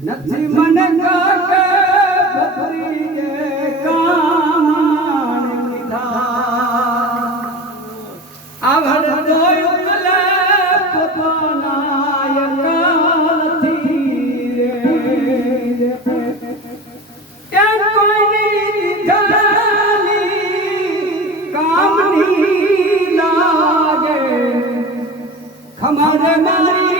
નથી મન કાકે ભત્રીજે કામણ કીધા આવડ તોય ઉકલે પોતાના યકાલથી રે. ત્યાં કોઈની દીધાની કામની મારી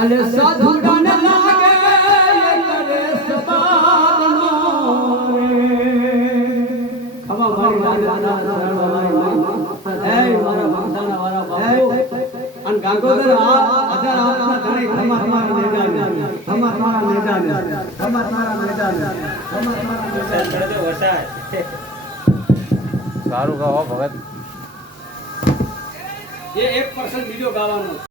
અરે સાધુ ગાને લાગે કરે સબાનો રે ખમા મારી વાલા એ મારા ભક્તાના વાળા બાપુ અન ગાંગોદર આ અધર આપના ધણી ખમા તમારા મેદાન ખમા તમારા મેદાન ખમા તમારા મેદાન ખમા તમારા મેદાન સારું ગાવા ભગત. એ એક પર્સન્ટ બીજો ગાવાનો